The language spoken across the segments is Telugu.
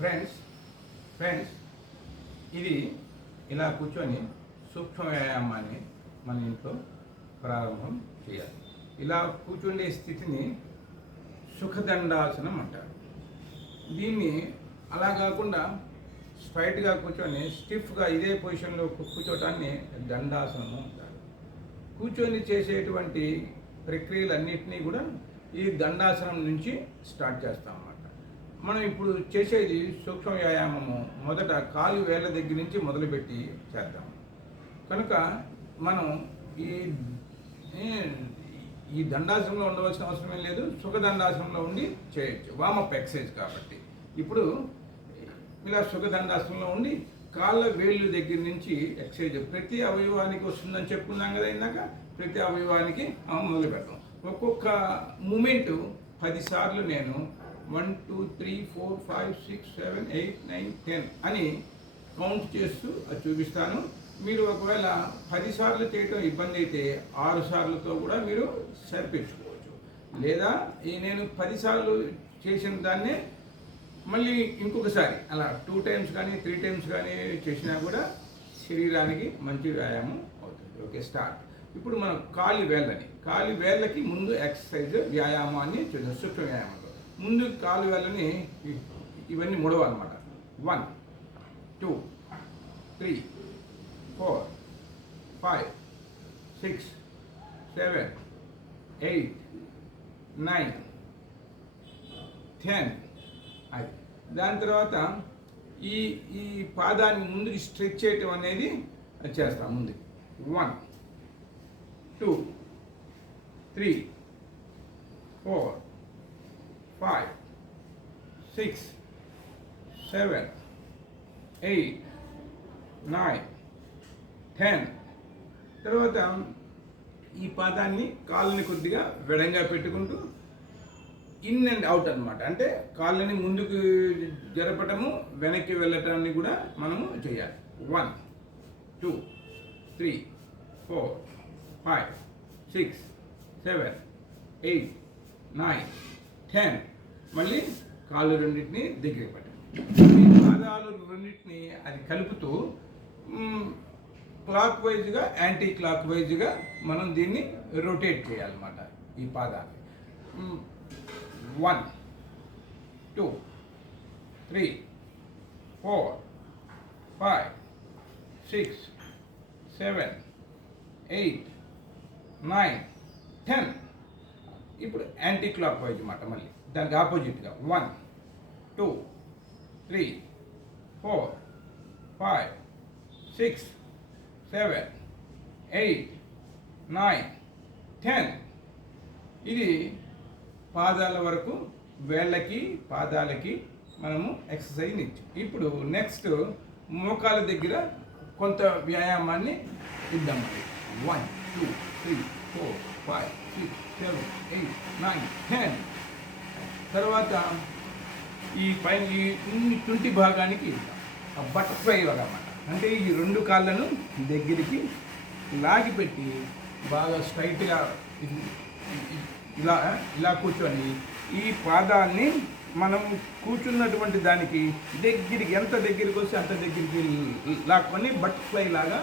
ఫ్రెండ్స్ ఫ్రెండ్స్ ఇది ఇలా కూర్చొని సూక్ష్మ వ్యాయామాన్ని మన ఇంట్లో ప్రారంభం చేయాలి. ఇలా కూర్చుండే స్థితిని సుఖదండాసనం అంటారు. దీన్ని అలా కాకుండా స్ట్రైట్గా కూర్చొని స్టిఫ్గా ఇదే పొజిషన్లో కూర్చోటాన్ని దండాసనము అంటారు. కూర్చొని చేసేటువంటి ప్రక్రియలన్నింటినీ కూడా ఈ దండాసనం నుంచి స్టార్ట్ చేస్తాం అన్నమాట. మనం ఇప్పుడు చేసేది సూక్ష్మ వ్యాయామము. మొదట కాలు వేళ్ళ దగ్గర నుంచి మొదలుపెట్టి చేద్దాం. కనుక మనం ఈ దండాసనంలో ఉండవలసిన అవసరం ఏం లేదు, సుఖదండాసనంలో ఉండి చేయొచ్చు, వామప్ ఎక్సర్సైజ్ కాబట్టి. ఇప్పుడు ఇలా సుఖదండాసనంలో ఉండి కాళ్ళ వేళ్ళు దగ్గర నుంచి ఎక్సర్సైజ్ ప్రతి అవయవానికి వస్తుందని చెప్పుకున్నాం కదా ఇందాక. ప్రతి అవయవానికి మొదలు పెడతాం. ఒక్కొక్క మూమెంటు 10 సార్లు నేను 1 2 3 4 5 6 7 8 9 10 అని కౌంట్ చేస్తూ అది చూపిస్తాను. మీరు ఒకవేళ 10 సార్లు చేయటం ఇబ్బంది అయితే 6 సార్లతో కూడా మీరు సరిపెట్టుకోవచ్చు. లేదా నేను 10 సార్లు చేసిన దాన్నే మళ్ళీ ఇంకొకసారి అలా 2 టైమ్స్ కానీ 3 టైమ్స్ కానీ చేసినా కూడా శరీరానికి మంచి వ్యాయామం అవుతుంది. Okay, start. ఇప్పుడు మనం కాలి వేళ్ళకి ముందు ఎక్సర్సైజ్ వ్యాయామాన్ని చేద్దాం. సూక్ష్మ వ్యాయామంలో ముందు కాలు వేళ్ళని ఇవన్నీ ముడవాలన్నమాట. 1 2 3 4 5 6 7 8 9 10. అది దాని తర్వాత ఈ పాదాన్ని ముందుకి స్ట్రెచ్ చేయటం అనేది చేస్తాం. ముందు 1 2 3 4 5 6 7 8 9 10. తర్వాత ఈ పాదాన్ని కాళ్ళని కొద్దిగా వెడంగా పెట్టుకుంటూ ఇన్ అండ్ అవుట్ అన్నమాట. అంటే కాళ్ళని ముందుకు జరపటము, వెనక్కి వెళ్ళటాన్ని కూడా మనము చేయాలి. 1 2 3 4 5 6 7 8 9 10. మళ్ళీ కాళ్ళు రెండింటిని దగ్గరికి పెట్టండి. ఈ పాదాలు రెండింటిని అది కలుపుతూ క్లాక్ వైజ్గా యాంటీ క్లాక్ వైజ్గా మనం దీన్ని రొటేట్ చేయాలన్నమాట. ఈ పాదాన్ని 1 2 3 4 5 6 7 8 9 10. ఇప్పుడు యాంటీ క్లాక్ వైజ్ అన్నమాట. మళ్ళీ దానికి ఆపోజిట్గా 1 2 3 4 5 6 7 8 9 10. ఇది పాదాల వరకు, వేళ్ళకి పాదాలకి మనము ఎక్సర్సైజ్ ఇచ్చాం. ఇప్పుడు నెక్స్ట్ మోకాల దగ్గర కొంత వ్యాయామాన్ని ఇద్దాం. మరి 1 2 3 4 5 6 7 8 9 10. తర్వాత ఈ పైన ఈ తుంటి భాగానికి బటర్ఫ్లై అన్నమాట. అంటే ఈ 2 కాళ్ళను దగ్గరికి లాగిపెట్టి బాగా స్ట్రైట్గా ఇలా కూర్చొని ఈ పాదాన్ని మనం కూర్చున్నటువంటి దానికి దగ్గరికి ఎంత దగ్గరికి వస్తే అంత దగ్గరికి లాక్కొని బటర్ఫ్లై లాగా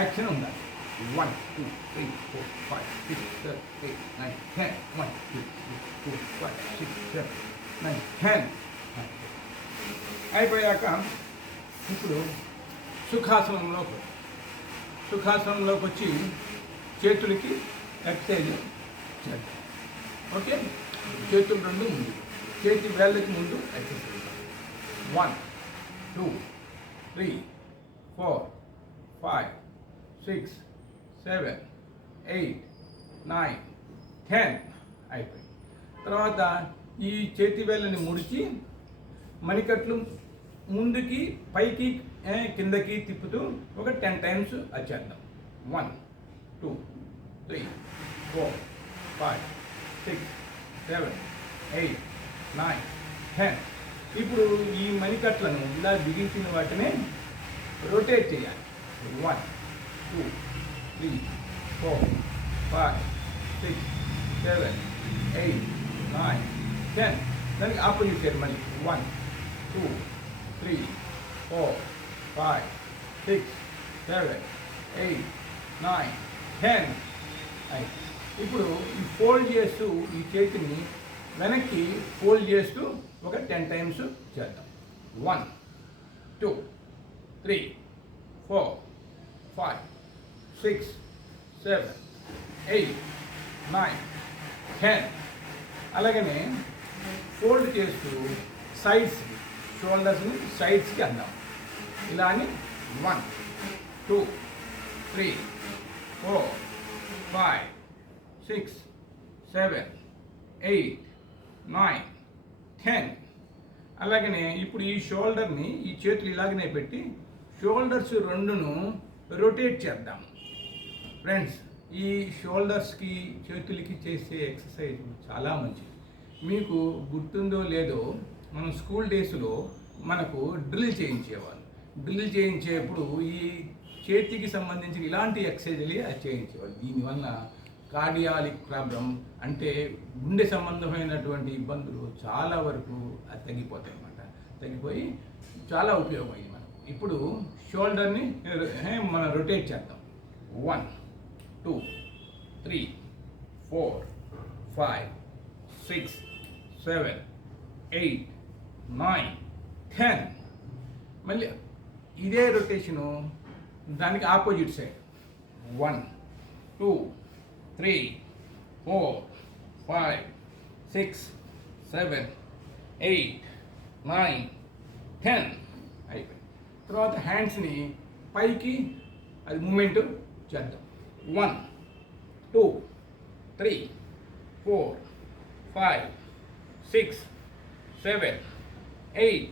యాక్షన్ ఉండాలి. 1 2 3 4 5 6 7 8 9 10. 1 2 3 4 5 6 7 9 10. అయిపోయాక ఇప్పుడు సుఖాసనంలోకి వచ్చి చేతులకి ఎక్సర్సైజ్ చేద్దాం. ఓకే, చేతులు రెండు ముందు, చేతి వేళ్ళకి ముందు ఎక్సర్సైజ్. 1 2 3 4 5 6 7 8 9 10. అయిపోయింది. తర్వాత ఈ చేతి వేళ్ళని ముడిచి మణికట్లు ముందుకి పైకి కిందకి తిప్పుతూ ఒక 10 టైమ్స్ వచ్చేద్దాం. 1 2 3 4 5 6 7 8 9 10. ఇప్పుడు ఈ మణికట్లను ఇలా బిగించిన వాటిని రొటేట్ చేయాలి. 1 2 3 4 5 6 7 8 9 10. దానికి ఆపోజిట్ సైడ్ మళ్ళీ 1 2, 3, 4, 5, 6, 7, 8, 9, 10. ఇప్పుడు ఈ ఫోల్డ్ చేస్తూ ఈ చేతిని వెనక్కి ఫోల్డ్ చేస్తూ ఒక 10 టైమ్స్ చేద్దాం. 1, 2, 3, 4, 5, 6, 7, 8, 9, 10. అలాగనే ఫోల్డ్ చేస్తూ సైడ్స్ షోల్డర్స్ని సైడ్స్కి అందాం. ఇలా అని 1, 2, 3, 4, 5, 6, 7, 8, 9, 10. అలాగనే ఇప్పుడు ఈ షోల్డర్ని ఈ చేతులు ఇలాగనే పెట్టి షోల్డర్స్ రెండును రొటేట్ చేద్దాం. ఫ్రెండ్స్, ఈ షోల్డర్స్కి చేతులకి చేసే ఎక్సర్సైజ్ చాలా మంచిది. మీకు గుర్తుందో లేదో, మనం స్కూల్ డేస్లో మనకు డ్రిల్ చేయించేవాళ్ళు. డ్రిల్ చేయించేప్పుడు ఈ చేతికి సంబంధించిన ఇలాంటి ఎక్సర్సైజ్లు చేయించేవాళ్ళు. దీనివల్ల కార్డియాలిక్ ప్రాబ్లం అంటే గుండె సంబంధమైనటువంటి ఇబ్బందులు చాలా వరకు తగ్గిపోతాయి అన్నమాట. తగ్గిపోయి చాలా ఉపయోగం అయ్యి మనకు. ఇప్పుడు షోల్డర్ని మనం రొటేట్ చేద్దాం. 1, 2, 3, 4, 5, 6, 7, 8, 9, 10. మళ్ళీ ఇదే రొటేషను దానికి ఆపోజిట్ సైడ్. 1, 2, 3, 4, 5, 6, 7, 8, 9, 10. అయిపోయింది. తర్వాత హ్యాండ్స్ని పైకి అది మూమెంట్ చేద్దాం. 1, 2, 3, 4, 5, 6, 7, 8,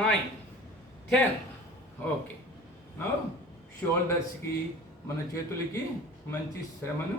9, 10. ఓకే. నౌ షోల్డర్స్కి మన చేతులకి మంచి శ్రమను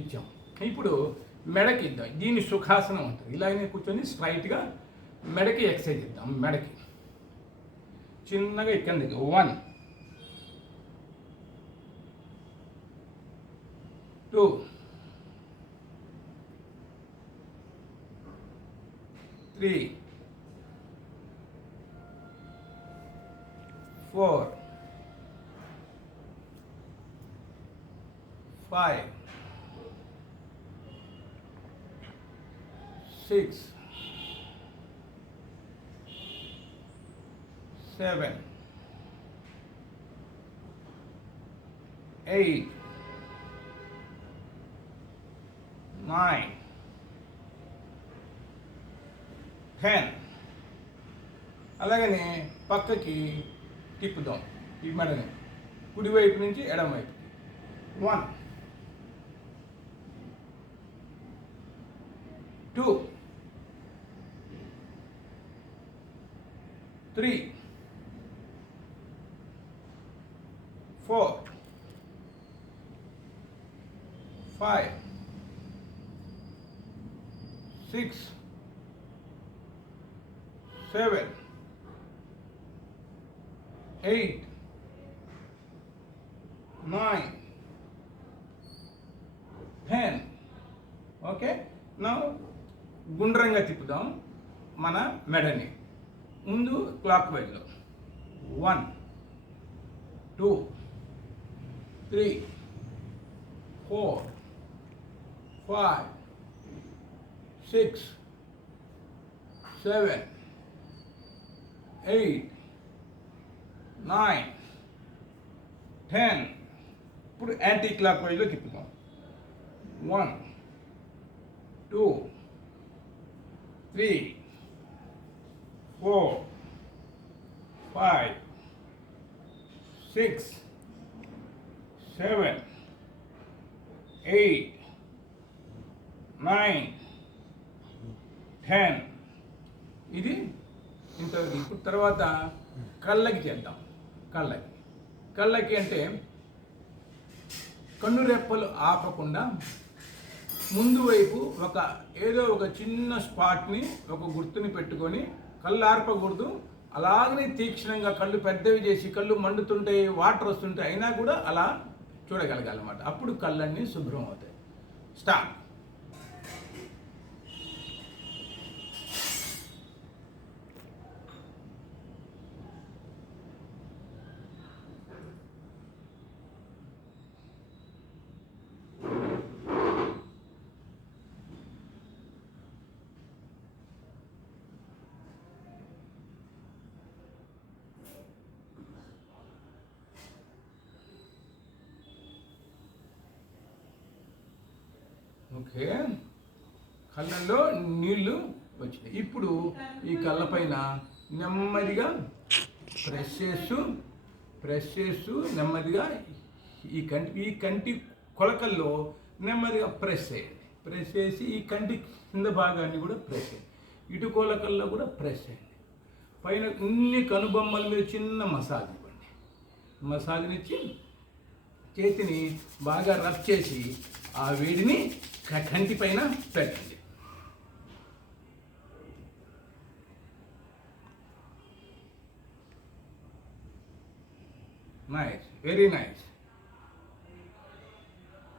ఇచ్చాం. ఇప్పుడు మెడకి ఇద్దాం. దీన్ని సుఖాసనం అంటారు. ఇలాగనే కూర్చొని స్ట్రైట్గా మెడకి ఎక్సర్సైజ్ ఇద్దాం. మెడకి చిన్నగా కిందకి 1, 2, 3, 4, 5, 6, 7, 8, 9, 10. అలాగనే పక్కకి తిప్పుదాం ఈ మెడని, కుడివైపు నుంచి ఎడమవైపుకి. 1, 2, 3, 4, 5, 6, 7, 8, 9, 10. ఓకే. నౌ గుండ్రంగా తిప్పుదాం మన మెడని. ముందు క్లాక్ వైజ్లో 1, 2, 3, 4, 5, 6, 7, 8, 9, 10. ఇప్పుడు యాంటీ క్లాక్ వైజ్లో తిప్పుతాం. 1, 2, 3, 4, 5, 6, 7, 8, 9, 10. ఇది ఇంత. ఇప్పుడు తర్వాత కళ్ళకి చేద్దాం. కళ్ళకి అంటే కన్ను రెప్పలు ఆపకుండా ముందు వైపు ఏదో ఒక చిన్న స్పాట్ని, ఒక గుర్తుని పెట్టుకొని కళ్ళు ఆర్పకూడదు. అలాగనే తీక్షణంగా కళ్ళు పెద్దవి చేసి కళ్ళు మండుతుంటాయి, వాటర్ వస్తుంటాయి, అయినా కూడా అలా చూడగలగాలన్నమాట. అప్పుడు కళ్ళన్నీ శుభ్రం అవుతాయి. స్టార్ట్. ఓకే, కళ్ళల్లో నీళ్లు వచ్చినాయి. ఇప్పుడు ఈ కళ్ళ పైన నెమ్మదిగా ప్రెస్ చేస్తూ నెమ్మదిగా ఈ కంటి కొలకల్లో నెమ్మదిగా ప్రెస్ చేయండి. ప్రెస్ చేసి ఈ కంటి కింద భాగాన్ని కూడా ప్రెస్ చేయండి. ఇటు కొలకల్లో కూడా ప్రెస్ చేయండి. పైన ఇన్ని కనుబొమ్మల మీద చిన్న మసాజ్ ఇవ్వండి. మసాజ్నిచ్చి చేతిని బాగా రబ్ చేసి ఆ వేడిని కంటి పైన పెట్టండి. Nice, very nice.